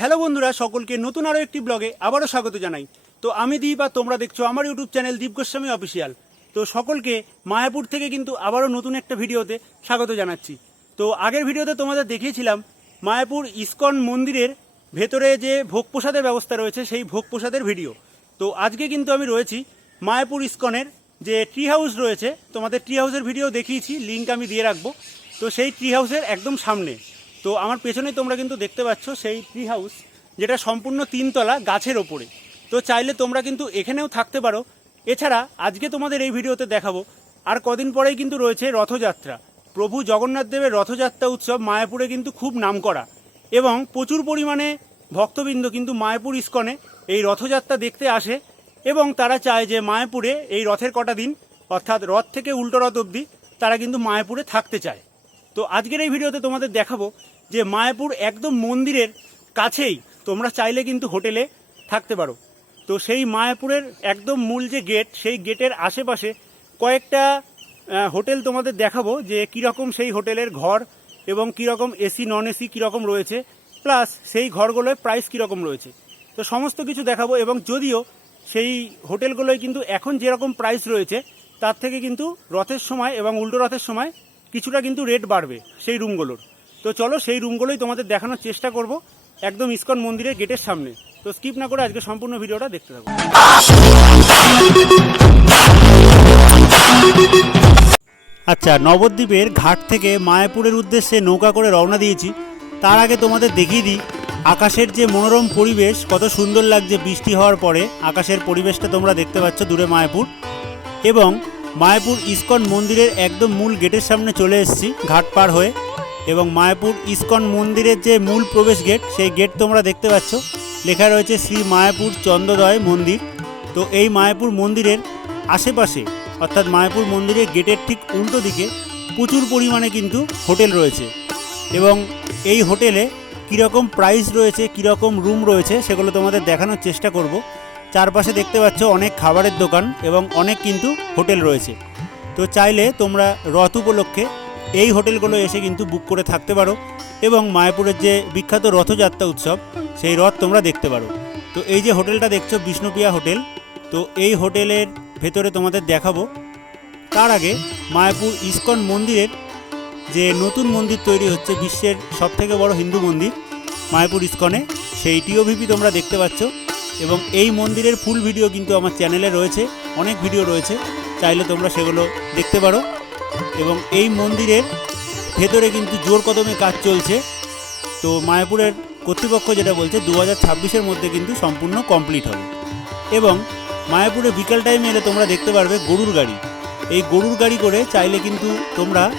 Hello বন্ধুরা, সকলকে নতুন আরও একটি ব্লগে আবারও স্বাগত জানাই। তো আমি দীপ আর তোমরা দেখছ আমার YouTube channel Deep Goswami official. তো সকলকে মায়াপুর থেকে কিন্তু আবারও নতুন একটা ভিডিওতে স্বাগত জানাচ্ছি। তো আগের ভিডিওতে তোমাদের দেখিয়েছিলাম মায়াপুর ইস্কন মন্দিরের ভেতরে যে ভোগ প্রসাদের ব্যবস্থা রয়েছে, সেই ভোগ প্রসাদের ভিডিও। তো আজকে কিন্তু আমি রয়েছি মায়াপুর ইস্কনের যে ট্রি হাউস রয়েছে, তোমাদের ট্রি হাউসের ভিডিও দেখিয়েছি, লিঙ্ক আমি দিয়ে রাখব। তো সেই ট্রি হাউসের একদম সামনে। তো আমার পেছনে তোমরা কিন্তু দেখতে পাচ্ছ সেই ট্রি হাউস যেটা সম্পূর্ণ তিনতলা গাছের ওপরে। তো চাইলে তোমরা কিন্তু এখানেও থাকতে পারো। এছাড়া আজকে তোমাদের এই ভিডিওতে দেখাবো, আর কদিন পরেই কিন্তু রয়েছে রথযাত্রা। প্রভু জগন্নাথ দেবের রথযাত্রা উৎসব মায়াপুরে কিন্তু খুব নামকরা এবং প্রচুর পরিমাণে ভক্তবৃন্দ কিন্তু মায়াপুর ইস্কনে এই রথযাত্রা দেখতে আসে এবং তারা চায় যে মায়াপুরে এই রথের কটা দিন, অর্থাৎ রথ থেকে উল্টো রথ অবধি, তারা কিন্তু মায়াপুরে থাকতে চায়। তো আজকের এই ভিডিওতে তোমাদের দেখাবো যে মায়াপুর একদম মন্দিরের কাছেই তোমরা চাইলে কিন্তু হোটেলে থাকতে পারো। তো সেই মায়াপুরের একদম মূল যে গেট, সেই গেটের আশেপাশে কয়েকটা হোটেল তোমাদের দেখাবো যে কীরকম সেই হোটেলের ঘর এবং কীরকম এসি নন এসি কীরকম রয়েছে, প্লাস সেই ঘরগুলোয় প্রাইস কীরকম রয়েছে। তো সমস্ত কিছু দেখাবো এবং যদিও সেই হোটেলগুলোয় কিন্তু এখন যেরকম প্রাইস রয়েছে, তার থেকে কিন্তু রথের সময় এবং উল্টো রথের সময় কিছুটা কিন্তু রেট বাড়বে সেই রুমগুলোর তো চলো সেই রুমগুলোই তোমাদের দেখানোর চেষ্টা করব। একদম ইস্কন মন্দিরের গেটের সামনে। তো স্কিপ না করে আজকে সম্পূর্ণ ভিডিওটা দেখতে থাকো। আচ্ছা নবদ্বীপের ঘাট থেকে মায়াপুরের উদ্দেশ্যে নৌকা করে রওনা দিয়েছি। তার আগে তোমাদের দেখিয়ে দিই, আকাশের যে মনোরম পরিবেশ, কত সুন্দর লাগছে বৃষ্টি হওয়ার পরে আকাশের পরিবেশটা তোমরা দেখতে পাচ্ছ দূরে মায়াপুর। এবং মায়াপুর ইস্কন মন্দিরের একদম মূল গেটের সামনে চলে এসেছি, ঘাট পার হয়ে। এবং মায়াপুর ইস্কন মন্দিরের যে মূল প্রবেশ গেট, সেই গেট তোমরা দেখতে পাচ্ছ। লেখা রয়েছে শ্রী মায়াপুর চন্দ্রদয় মন্দির। তো এই মায়াপুর মন্দিরের আশেপাশে, অর্থাৎ মায়াপুর মন্দিরের গেটের ঠিক উল্টো দিকে প্রচুর পরিমাণে কিন্তু হোটেল রয়েছে। এবং এই হোটেলে কীরকম প্রাইস রয়েছে, কীরকম রুম রয়েছে, সেগুলো তোমাদের দেখানোর চেষ্টা করব। চারপাশে দেখতে পাচ্ছ অনেক খাবারের দোকান এবং অনেক কিন্তু হোটেল রয়েছে। তো চাইলে তোমরা রথ উপলক্ষে এই হোটেলগুলো এসে কিন্তু বুক করে থাকতে পারো এবং মায়াপুরের যে বিখ্যাত রথযাত্রা উৎসব, সেই রথ তোমরা দেখতে পারো। তো এই যে হোটেলটা দেখছ, বিষ্ণুপ্রিয়া হোটেল, তো এই হোটেলের ভেতরে তোমাদের দেখাবো। তার আগে মায়াপুর ইস্কন মন্দিরের যে নতুন মন্দির তৈরি হচ্ছে, বিশ্বের সবথেকে বড় হিন্দু মন্দির মায়াপুর ইস্কনে সেই টিওভিপি তোমরা দেখতে পাচ্ছ। এবং এই মন্দিরের ফুল ভিডিও কিন্তু আমার চ্যানেলে রয়েছে, অনেক ভিডিও রয়েছে, চাইলে তোমরা সেগুলো দেখতে পারো। এবং এই মন্দিরের ভেতরে কিন্তু জোর কদমে কাজ চলছে। তো মায়াপুরের কর্তৃপক্ষ যেটা বলছে, দু হাজার ছাব্বিশের মধ্যে কিন্তু সম্পূর্ণ কমপ্লিট হবে। এবং মায়াপুরে বিকেল টাইমে এলে তোমরা দেখতে পারবে গরুর গাড়ি। এই গরুর গাড়ি করে চাইলে কিন্তু তোমরা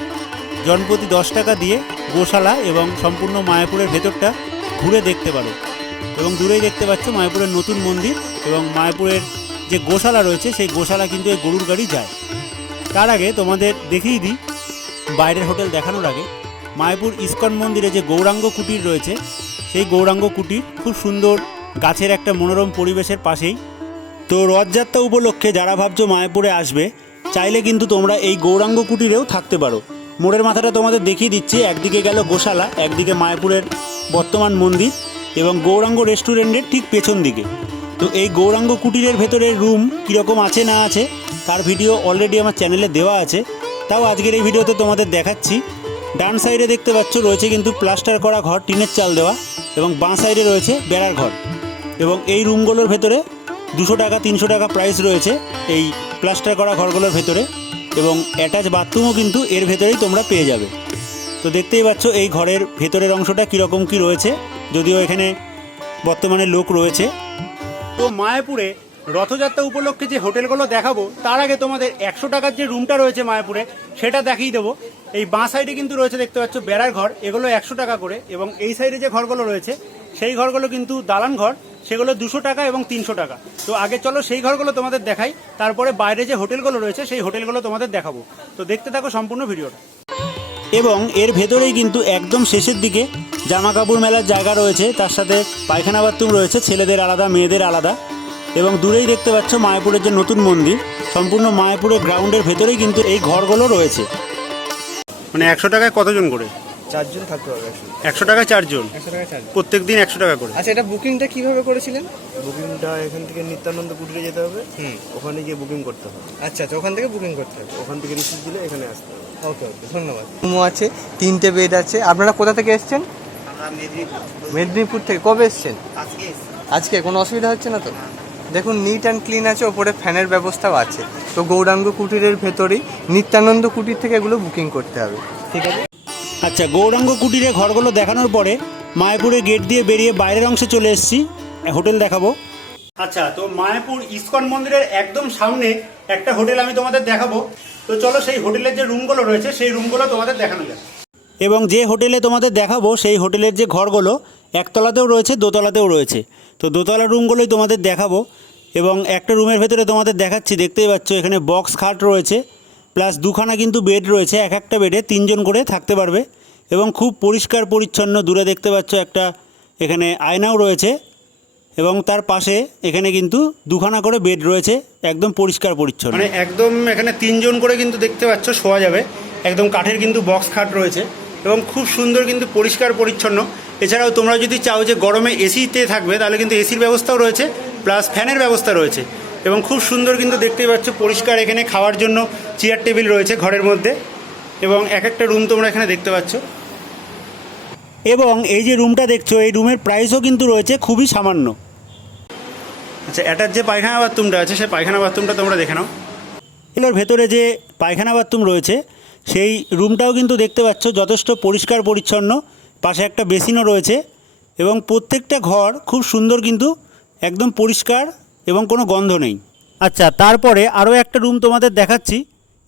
জনপ্রতি দশ টাকা দিয়ে গোশালা এবং সম্পূর্ণ মায়াপুরের ভেতরটা ঘুরে দেখতে পারো। এবং দূরেই দেখতে পাচ্ছ মায়াপুরের নতুন মন্দির এবং মায়াপুরের যে গোশালা রয়েছে, সেই গোশালা কিন্তু এই গরুর গাড়ি যায়। তার আগে তোমাদের দেখিয়ে দিই, বাইরের হোটেল দেখানোর আগে, মায়াপুর ইস্কন মন্দিরে যে গৌরাঙ্গ কুটির রয়েছে, সেই গৌরাঙ্গ কুটির খুব সুন্দর গাছের একটা মনোরম পরিবেশের পাশেই। তো রথযাত্রা উপলক্ষে যারা ভাবছ মায়াপুরে আসবে, চাইলে কিন্তু তোমরা এই গৌরাঙ্গ কুটিরেও থাকতে পারো। মোড়ের মাথাটা তোমাদের দেখিয়ে দিচ্ছি, একদিকে গেল গোশালা, একদিকে মায়াপুরের বর্তমান মন্দির এবং গৌরাঙ্গ রেস্টুরেন্টের ঠিক পেছন দিকে। তো এই গৌরাঙ্গ কুটিরের ভেতরের রুম কীরকম আছে না আছে তার ভিডিও অলরেডি আমার চ্যানেলে দেওয়া আছে। তাও আজকের এই ভিডিওতে তোমাদের দেখাচ্ছি। ডান সাইডে দেখতে পাচ্ছ, রয়েছে কিন্তু প্লাস্টার করা ঘর, টিনের চাল দেওয়া এবং বাঁ সাইডে রয়েছে বেড়ার ঘর। এবং এই রুমগুলোর ভেতরে দুশো টাকা, তিনশো টাকা প্রাইস রয়েছে এই প্লাস্টার করা ঘরগুলোর ভেতরে এবং অ্যাটাচ বাথরুমও কিন্তু এর ভেতরেই তোমরা পেয়ে যাবে। তো দেখতেই পাচ্ছ, এই ঘরের ভেতরের অংশটা কীরকম কী রয়েছে, যদিও এখানে বর্তমানে লোক রয়েছে। তো মায়াপুরে রথযাত্রা উপলক্ষে যে হোটেলগুলো দেখাবো, তার আগে তোমাদের একশো টাকার যে রুমটা রয়েছে মায়াপুরে, সেটা দেখিয়ে দেবো। এই বাঁ সাইডে কিন্তু রয়েছে, দেখতে পাচ্ছ, বেড়ার ঘর, এগুলো একশো টাকা করে, এবং এই সাইডে যে ঘরগুলো রয়েছে, সেই ঘরগুলো কিন্তু দালান ঘর, সেগুলো দুশো টাকা এবং তিনশো টাকা। তো আগে চলো সেই ঘরগুলো তোমাদের দেখাই, তারপরে বাইরে যে হোটেলগুলো রয়েছে, সেই হোটেলগুলো তোমাদের দেখাবো। তো দেখতে থাকো সম্পূর্ণ ভিডিওটা। এবং এর ভেতরেই কিন্তু একদম শেষের দিকে জামা কাপড় মেলার জায়গা রয়েছে, তার সাথে পায়খানা বাথরুম রয়েছে, ছেলেদের আলাদা, মেয়েদের আলাদা। এবং দূরেই দেখতে পাচ্ছ মায়াপুরের যে নতুন মন্দির। সম্পূর্ণ মায়াপুরের গ্রাউন্ডের ভেতরেই কিন্তু এই ঘরগুলো রয়েছে। মানে একশো টাকায় কতজন করে? চারজন থাকতে একসাথে একশো। টাকা চারজন? প্রত্যেক দিন একশো টাকা করে? আচ্ছা এটা বুকিংটা কীভাবে করেছিলেন? বুকিংটা এখান থেকে নিত্যানন্দ কুটিরে যেতে হবে। হুম। ওখানে গিয়ে বুকিং করতে হবে। আচ্ছা আচ্ছা ওখান থেকে বুকিং করতে হবে। ওখান থেকে রিসিভ দিলে এখানে আসতে হবে। ওকে ওকে ধন্যবাদ। রুমও আছে তিনটে বেড আছে। আপনারা কোথা থেকে এসছেন? মেদিনীপুর। থেকে। কবে এসছেন? আজকে কোনো অসুবিধা হচ্ছে না তো? দেখুন নিট অ্যান্ড ক্লিন আছে ওপরে ফ্যানের ব্যবস্থাও আছে। তো গৌরাঙ্গ কুটিরের ভেতরেই নিত্যানন্দ কুটির থেকে এগুলো বুকিং করতে হবে। ঠিক আছে? আচ্ছা গৌরাঙ্গ কুটিরে ঘরগুলো দেখানোর পরে মায়াপুরে গেট দিয়ে বেরিয়ে বাইরের অংশে চলে এসেছি। হোটেল দেখাবো। আচ্ছা তো মায়াপুর ইসকন মন্দিরের একদম সামনে একটা হোটেল আমি তোমাদের দেখাবো। তো চলো সেই হোটেলের যে রুমগুলো রয়েছে সেই রুমগুলো তোমাদের দেখানো যাক। এবং যে হোটেলে তোমাদের দেখাবো সেই হোটেলের যে ঘরগুলো একতলাতেও রয়েছে দোতলাতেও রয়েছে। তো দোতলা রুমগুলোই তোমাদের দেখাবো এবং একটা রুমের ভেতরে তোমাদের দেখাচ্ছি, দেখতেই পাচ্ছ এখানে বক্স খাট রয়েছে, প্লাস দুখানা কিন্তু বেড রয়েছে, এক একটা বেডে তিনজন করে থাকতে পারবে এবং খুব পরিষ্কার পরিচ্ছন্ন, দূরে দেখতে পাচ্ছ একটা এখানে আয়নাও রয়েছে এবং তার পাশে এখানে কিন্তু দুখানা করে বেড রয়েছে, একদম পরিষ্কার পরিচ্ছন্ন। মানে একদম এখানে তিনজন করে কিন্তু দেখতে পাচ্ছ শোয়া যাবে, একদম কাঠের কিন্তু বক্স খাট রয়েছে এবং খুব সুন্দর কিন্তু পরিষ্কার পরিচ্ছন্ন। এছাড়াও তোমরা যদি চাও যে গরমে এসিতে থাকবে, তাহলে কিন্তু এসির ব্যবস্থাও রয়েছে, প্লাস ফ্যানের ব্যবস্থা রয়েছে। এবং খুব সুন্দর কিন্তু দেখতেই পাচ্ছ, পরিষ্কার এখানে খাওয়ার জন্য চেয়ার টেবিল রয়েছে ঘরের মধ্যে। এবং এক একটা রুম তোমরা এখানে দেখতে পাচ্ছ। এবং এই যে রুমটা দেখছ, এই রুমের প্রাইসও কিন্তু রয়েছে খুবই সামান্য। আচ্ছা এটার যে পায়খানা বাথরুমটা আছে, সেই পায়খানা বাথরুমটা তোমরা দেখে নাও। এগুলোর ভেতরে যে পায়খানা বাথরুম রয়েছে, সেই রুমটাও কিন্তু দেখতে পাচ্ছ যথেষ্ট পরিষ্কার পরিচ্ছন্ন। পাশে একটা বেসিনও রয়েছে এবং প্রত্যেকটা ঘর খুব সুন্দর কিন্তু একদম পরিষ্কার এবং কোনো গন্ধ নেই। আচ্ছা তারপরে আরও একটা রুম তোমাদের দেখাচ্ছি।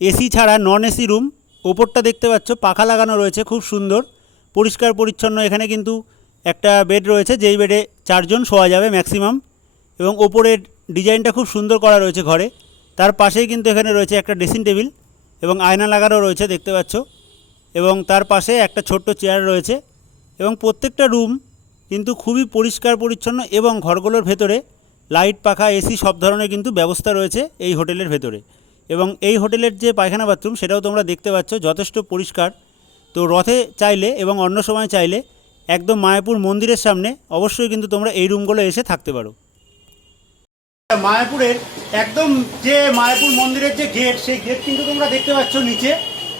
এসি ছাড়া নন এসি রুম। ওপরটা দেখতে পাচ্ছ, পাখা লাগানো রয়েছে খুব সুন্দর, পরিষ্কার পরিচ্ছন্ন। এখানে কিন্তু একটা বেড রয়েছে, যেই বেডে চারজন শোয়া যাবে ম্যাক্সিমাম। এবং ওপরের ডিজাইনটা খুব সুন্দর করা রয়েছে ঘরে। তার পাশেই কিন্তু এখানে রয়েছে একটা ড্রেসিং টেবিল এবং আয়না লাগানো রয়েছে, দেখতে পাচ্ছ। এবং তার পাশে একটা ছোট্ট চেয়ার রয়েছে। এবং প্রত্যেকটা রুম কিন্তু খুবই পরিষ্কার, পরিচ্ছন্ন এবং ঘরগুলোর ভেতরে লাইট পাখা এসি সব ধরনের কিন্তু ব্যবস্থা রয়েছে এই হোটেলের ভেতরে। এবং এই হোটেলের যে পায়খানা বাথরুম সেটাও তোমরা দেখতে পাচ্ছ যথেষ্ট পরিষ্কার। তো রথে চাইলে এবং অন্য সময় চাইলে একদম মায়াপুর মন্দিরের সামনে অবশ্যই কিন্তু তোমরা এই রুমগুলো এসে থাকতে পারো। মায়াপুরের একদম যে মায়াপুর মন্দিরের যে গেট সেই গেট কিন্তু তোমরা দেখতে পাচ্ছ নিচে।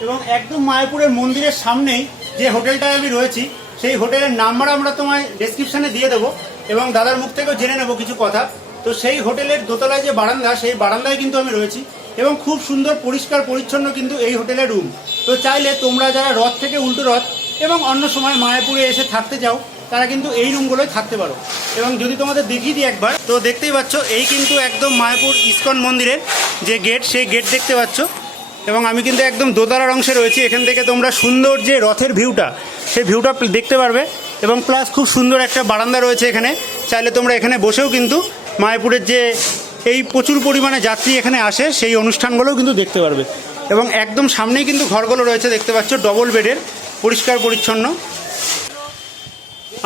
এবং একদম মায়াপুরের মন্দিরের সামনেই যে হোটেলটায় আমি রয়েছি সেই হোটেলের নাম্বার আমরা তোমায় ডেসক্রিপশানে দিয়ে দেবো এবং দাদার মুখ থেকেও জেনে নেব কিছু কথা। তো সেই হোটেলের দোতলায় যে বারান্দা, সেই বারান্দায় কিন্তু আমি রয়েছি এবং খুব সুন্দর, পরিষ্কার, পরিচ্ছন্ন কিন্তু এই হোটেলের রুম তো চাইলে তোমরা যারা রথ থেকে উল্টো রথ এবং অন্য সময় মায়াপুরে এসে থাকতে যাও তারা কিন্তু এই রুমগুলোয় থাকতে পারো। এবং যদি তোমাদের দেখিয়ে দিই একবার, তো দেখতেই পাচ্ছ, এই কিন্তু একদম মায়াপুর ইস্কন মন্দিরের যে গেট সেই গেট দেখতে পাচ্ছ। এবং আমি কিন্তু একদম দোতলার অংশে রয়েছি। এখান থেকে তোমরা সুন্দর যে রথের ভিউটা সেই ভিউটা দেখতে পারবে এবং প্লাস খুব সুন্দর একটা বারান্দা রয়েছে এখানে। চাইলে তোমরা এখানে বসেও কিন্তু মায়াপুরের যে এই প্রচুর পরিমাণে যাত্রী এখানে আসে, সেই অনুষ্ঠানগুলোও কিন্তু দেখতে পারবে। এবং একদম সামনেই কিন্তু ঘরগুলো রয়েছে, দেখতে পাচ্ছ ডবল বেডের পরিষ্কার পরিচ্ছন্ন।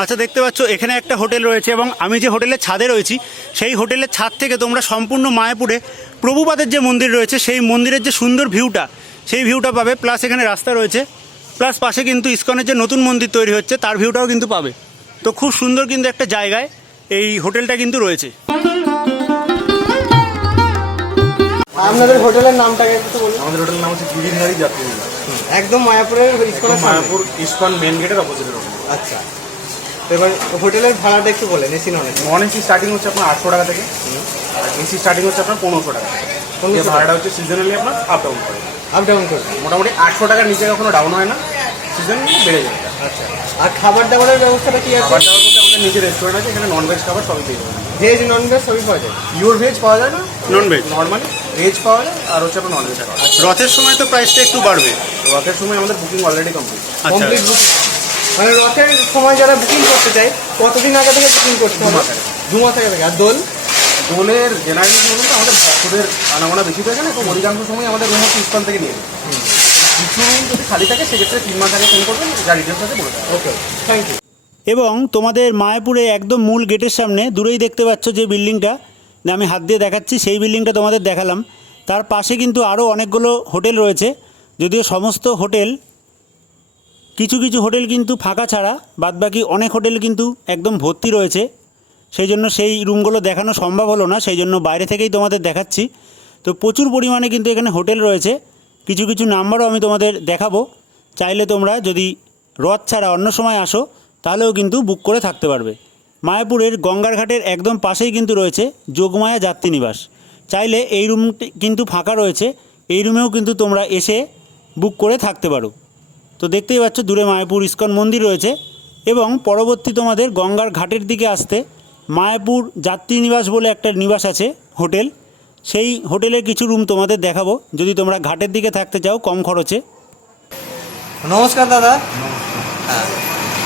আচ্ছা দেখতে পাচ্ছ এখানে একটা হোটেল রয়েছে এবং আমি যে হোটেলের ছাদে রয়েছি, সেই হোটেলের ছাদ থেকে তোমরা সম্পূর্ণ মায়াপুরে প্রভুপাদের যে মন্দির রয়েছে, সেই মন্দিরের যে সুন্দর ভিউটা সেই ভিউটা পাবে। প্লাস এখানে রাস্তা রয়েছে। প্লাস পাশে কিন্তু ইসকনের যে নতুন মন্দির তৈরি হচ্ছে তার ভিউটাও কিন্তু পাবে। তো খুব সুন্দর কিন্তু একটা জায়গায় এই হোটেলটা কিন্তু রয়েছে। আপনাদের হোটেলের নামটাকে একটু বলুন। আমাদের হোটেলের নাম হচ্ছে গিরিধারী যাত্রী একদম মায়াপুরের ইস্কনের মায়াপুর ইস্কন মেন গেটের অপোজিটে আচ্ছা। তো এবার হোটেলের ভাড়াটা একটু বলেন AC non AC non AC starting হচ্ছে আপনার আটশো টাকা থেকে। আর এসি স্টার্টিং হচ্ছে আপনার পনেরোশো টাকা। ভাড়াটা হচ্ছে সিজনালি আপনার আপ ডাউন করে। আপ ডাউন করবে মোটামুটি আটশো টাকার নিচে কখনো ডাউন হয় না। সিজন বেড়ে যায়। আচ্ছা। আর খাবার দাবারের ব্যবস্থাটা কি আছে? খাবার দাবার বলতে আমাদের নিজের রেস্টুরেন্ট আছে এখানে নন ভেজ খাবার সবই পেয়ে যাবেন। ভেজ নন ভেজ সবই পাওয়া যায়। পিওর ভেজ পাওয়া যায় না? নন ভেজ নর্মালি ভেজ পাওয়া যায় আর হচ্ছে আপনার নন ভেজ খাওয়া যায় রথের সময় তো প্রাইসটা একটু বাড়বে। রথের সময় আমাদের বুকিং অলরেডি কমপ্লিট আচ্ছা। কমপ্লিট বুকিং মানে রথের সময় যারা বুকিং করতে চায় কতদিন আগে থেকে বুকিং করতে হবে। দু মাস আগে থেকে। আর দোল? দোলের জেনারেলি বলুন তো আমাদের ভক্তদের আনাগোনা বেশি থাকে না তো অধিকাংশ সময় আমাদের রুম হচ্ছে ইস্কন থেকে নিয়ে কিছু রুম যদি খালি থাকে সেক্ষেত্রে তিন মাস আগে ফোন করবেন যা ডিটেলস আছে বলে দেবেন। ওকে থ্যাংক ইউ এবং তোমাদের মায়াপুরে একদম মূল গেটের সামনে দূরেই দেখতে পাচ্ছ যে বিল্ডিংটা যে আমি হাত দিয়ে দেখাচ্ছি সেই বিল্ডিংটা তোমাদের দেখালাম। তার পাশে কিন্তু আরও অনেকগুলো হোটেল রয়েছে যদিও সমস্ত হোটেল কিছু কিছু হোটেল কিন্তু ফাঁকা ছাড়া বাদবাকি অনেক হোটেল কিন্তু একদম ভর্তি রয়েছে। সেই জন্য সেই রুমগুলো দেখানো সম্ভব হলো না, সেই জন্য বাইরে থেকেই তোমাদের দেখাচ্ছি। তো প্রচুর পরিমাণে কিন্তু এখানে হোটেল রয়েছে। কিছু কিছু নাম্বারও আমি তোমাদের দেখাবো। চাইলে তোমরা যদি রথ ছাড়া অন্য সময় আসো, তাহলেও কিন্তু বুক করে থাকতে পারবে। মায়াপুরের গঙ্গার ঘাটের একদম পাশেই কিন্তু রয়েছে যোগমায়া যাত্রী নিবাস চাইলে এই রুমটি কিন্তু ফাঁকা রয়েছে, এই রুমেও কিন্তু তোমরা এসে বুক করে থাকতে পারো। তো দেখতেই পাচ্ছ, দূরে মায়াপুর ইস্কন মন্দির রয়েছে এবং পরবর্তী তোমাদের গঙ্গার ঘাটের দিকে আসতে মায়াপুর যাত্রী নিবাস বলে একটা নিবাস আছে হোটেল। সেই হোটেলের কিছু রুম তোমাদের দেখাবো। যদি তোমরা ঘাটের দিকে থাকতে চাও কম খরচে। নমস্কার দাদা। হ্যাঁ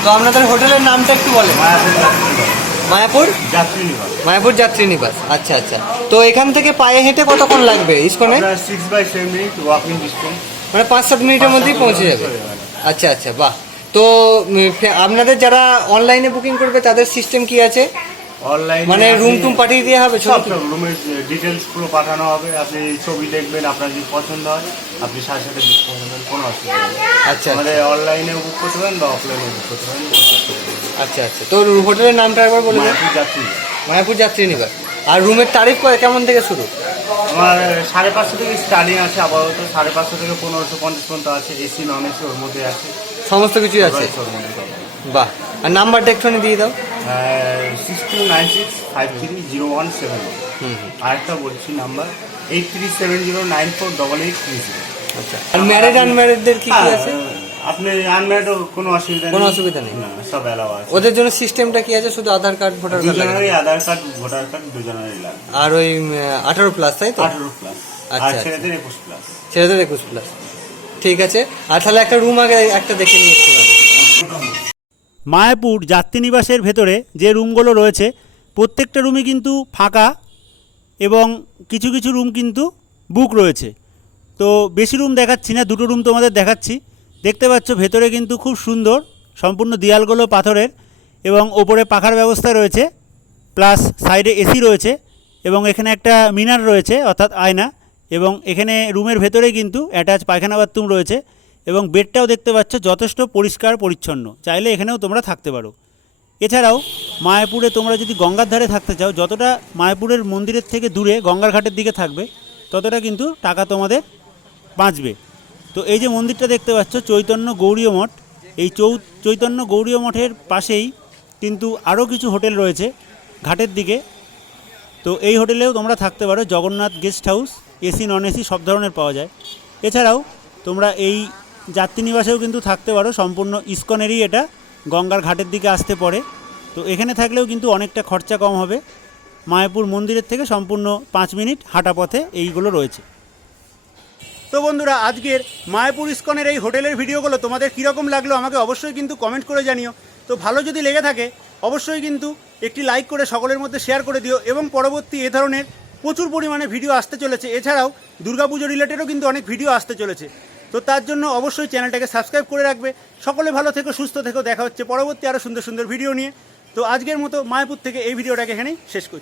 তো আপনাদের হোটেলের নামটা একটু বলেন। মায়াপুর যাত্রী নিবাস। মায়াপুর? যাত্রী নিবাস। আচ্ছা আচ্ছা। তো এখান থেকে পায়ে হেঁটে কতক্ষণ লাগবে ইস্কনে? Six by seven minute walking distance মানে পাঁচ সাত মিনিটের মধ্যেই পৌঁছে যাবে। আচ্ছা আচ্ছা বাহ। তো আপনাদের যারা অনলাইনে বুকিং করবে তাদের সিস্টেম কি আছে? অনলাইন মানে রুম টুম পাঠিয়ে দেওয়া হবে সব রুমের ডিটেলস পুরো পাঠানো হবে। আপনি ছবি দেখবেন আপনার যদি পছন্দ হয় আপনি সাথে সাথে বুক করে নেবেন কোনো অসুবিধা নেই। আচ্ছা আমাদের অনলাইনে বুক করতে পারেন বা অফলাইনে বুক করতে পারেন। আচ্ছা আচ্ছা। তো হোটেলের নামটা একবার বলে মায়াপুর যাত্রী মায়াপুর যাত্রী নিবাস। আর রুমের তারিখ কেমন থেকে শুরু? আমার সাড়ে পাঁচশো থেকে স্টার্টিং আছে আপাতত। সাড়ে পাঁচশো থেকে পনেরোশো পঞ্চাশ পর্যন্ত আছে। এসি নন এসি ওর মধ্যে আছে। সমস্ত কিছুই আছে? বাহ। আর নাম্বারটা একটুখানি দিয়ে দাও। Six two nine six five three zero one seven আরেকটা বলছি number eight three seven zero nine four double eight three zero আচ্ছা আর ম্যারিড আনম্যারিডদের কি কি আছে? আপনি আনম্যারিডও কোনো অসুবিধা নেই। কোনো অসুবিধা নেই? না সব অ্যালাও আছে। ওদের জন্য সিস্টেমটা কি আছে? শুধু আধার কার্ড ভোটার কার্ড দুজনেরই আধার কার্ড ভোটার কার্ড দুজনেরই লাগবে। আর ওই আঠারো প্লাস তাই তো? আঠারো প্লাস আচ্ছা, আচ্ছা। ছেলেদের একুশ প্লাস ছেলেদের একুশ প্লাস ঠিক আছে। আর তাহলে একটা রুম আগে একটা দেখে নিয়ে একটু মায়াপুর যাত্রী নিবাসের ভেতরে যে রুমগুলো রয়েছে, প্রত্যেকটা রুমই কিন্তু ফাঁকা এবং কিছু কিছু রুম কিন্তু বুক রয়েছে। তো বেশি রুম দেখাচ্ছি না, দুটো রুম তোমাদের দেখাচ্ছি। দেখতে পাচ্ছ ভেতরে কিন্তু খুব সুন্দর সম্পূর্ণ দেয়ালগুলো পাথরের এবং ওপরে পাখার ব্যবস্থা রয়েছে, প্লাস সাইডে এসি রয়েছে এবং এখানে একটা মিনার রয়েছে, অর্থাৎ আয়না এবং এখানে রুমের ভেতরেই কিন্তু অ্যাটাচ পায়খানা বাথরুম রয়েছে। এবং বেডটাও দেখতে পাচ্ছ যথেষ্ট পরিষ্কার, পরিচ্ছন্ন। চাইলে এখানেও তোমরা থাকতে পারো। এছাড়াও, মায়াপুরে তোমরা যদি গঙ্গার ধারে থাকতে চাও, যতটা মায়াপুরের মন্দিরের থেকে দূরে গঙ্গার ঘাটের দিকে থাকবে, ততটা কিন্তু টাকা তোমাদের বাঁচবে। তো এই যে মন্দিরটা দেখতে পাচ্ছ, চৈতন্য গৌরীয় মঠ, এই চৌ, চৈতন্য গৌরীয় মঠের পাশেই কিন্তু আরও কিছু হোটেল রয়েছে ঘাটের দিকে। তো এই হোটেলেও তোমরা থাকতে পারো, Jagannath guest house, AC, non AC সব ধরনের পাওয়া যায়। এছাড়াও তোমরা এই যাত্রী নিবাসেও কিন্তু থাকতে পারো। সম্পূর্ণ ইস্কনেরই এটা। গঙ্গার ঘাটের দিকে আসতে পড়ে। তো এখানে থাকলেও কিন্তু অনেকটা খরচা কম হবে। মায়াপুর মন্দিরের থেকে সম্পূর্ণ পাঁচ মিনিট হাঁটা পথে এইগুলো রয়েছে। তো বন্ধুরা, আজকের মায়াপুর ইস্কনের এই হোটেলের ভিডিওগুলো তোমাদের কীরকম লাগল আমাকে অবশ্যই কিন্তু কমেন্ট করে জানিও। তো ভালো যদি লেগে থাকে, অবশ্যই কিন্তু একটি লাইক করে সকলের মধ্যে শেয়ার করে দিও এবং পরবর্তী এ ধরনের প্রচুর পরিমাণে ভিডিও আসতে চলেছে। এছাড়াও দুর্গাপুজো রিলেটেডও কিন্তু অনেক ভিডিও আসতে চলেছে। তো তার জন্য অবশ্যই চ্যানেলটাকে সাবস্ক্রাইব করে রাখবে। সকলে ভালো থেকো, সুস্থ থেকো, দেখা হচ্ছে পরবর্তী আরও সুন্দর সুন্দর ভিডিও নিয়ে। তো আজকের মতো মায়াপুর থেকে এই ভিডিওটাকে এখানেই শেষ করছি।